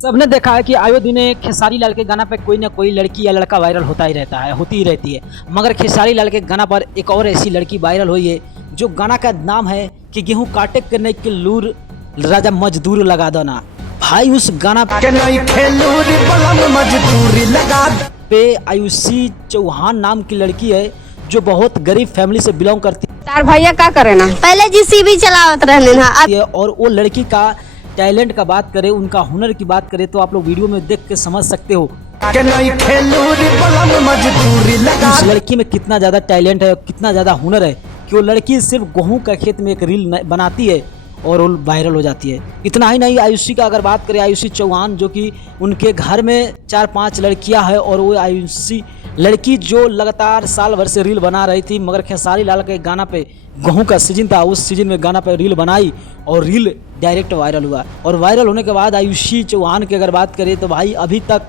सबने देखा है कि आयो दिन खेसारी लाल के गाना पे कोई ना कोई लड़की या लड़का वायरल होता ही रहता है, होती ही रहती है। मगर खेसारी लाल के गाना पर एक और ऐसी लड़की वायरल हुई है जो गाना का नाम है कि गेहूं काटे करने के लूर राजा मजदूर लगा दो ना। भाई उस गाना पे आयुषी चौहान नाम की लड़की है जो बहुत गरीब फैमिली से बिलोंग करती तार भैया का करे ना, पहले जीसीबी चलावत रहने ना है। और वो लड़की का टैलेंट का बात करें, उनका हुनर की बात करें तो आप लोग वीडियो में देख के समझ सकते हो उस लड़की में कितना ज़्यादा टैलेंट है, कितना ज़्यादा हुनर है कि वो लड़की सिर्फ गेहूं का खेत में एक रील बनाती है और वो वायरल हो जाती है। इतना ही नहीं, आयुषी का अगर बात करें, आयुषी चौहान जो कि उनके घर में 4-5 लड़कियां हैं और वो आयुषी लड़की जो लगातार साल भर से रील बना रही थी, मगर खेसारी लाल के गाना पे गेहूं का सीजन था, उस सीजन में गाना पे रील बनाई और रील डायरेक्ट वायरल हुआ। और वायरल होने के बाद आयुषी चौहान की अगर बात करें तो भाई अभी तक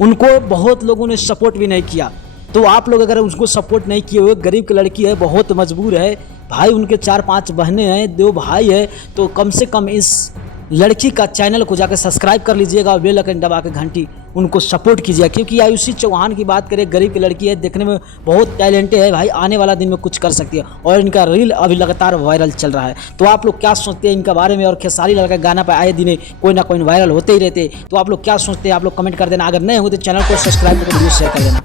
उनको बहुत लोगों ने सपोर्ट भी नहीं किया। तो आप लोग अगर उसको सपोर्ट नहीं किए हुए, गरीब की लड़की है, बहुत मजबूर है भाई, उनके 4-5 बहनें हैं, 2 भाई है, तो कम से कम इस लड़की का चैनल को जाकर सब्सक्राइब कर लीजिएगा और बेल आइकन दबा के घंटी उनको सपोर्ट कीजिएगा। क्योंकि आयुषी चौहान की बात करें, गरीब की लड़की है, देखने में बहुत टैलेंटेड है भाई, आने वाला दिन में कुछ कर सकती है और इनका रील अभी लगातार वायरल चल रहा है। तो आप लोग क्या सोचते हैं इनके बारे में? और खेसारी लाल का गाना पर आए दिन कोई ना कोई वायरल होते ही रहते, तो आप लोग क्या सोचते हैं? आप लोग कमेंट कर देना। अगर नहीं हो तो चैनल को सब्सक्राइब करके वीडियो शेयर कर देना।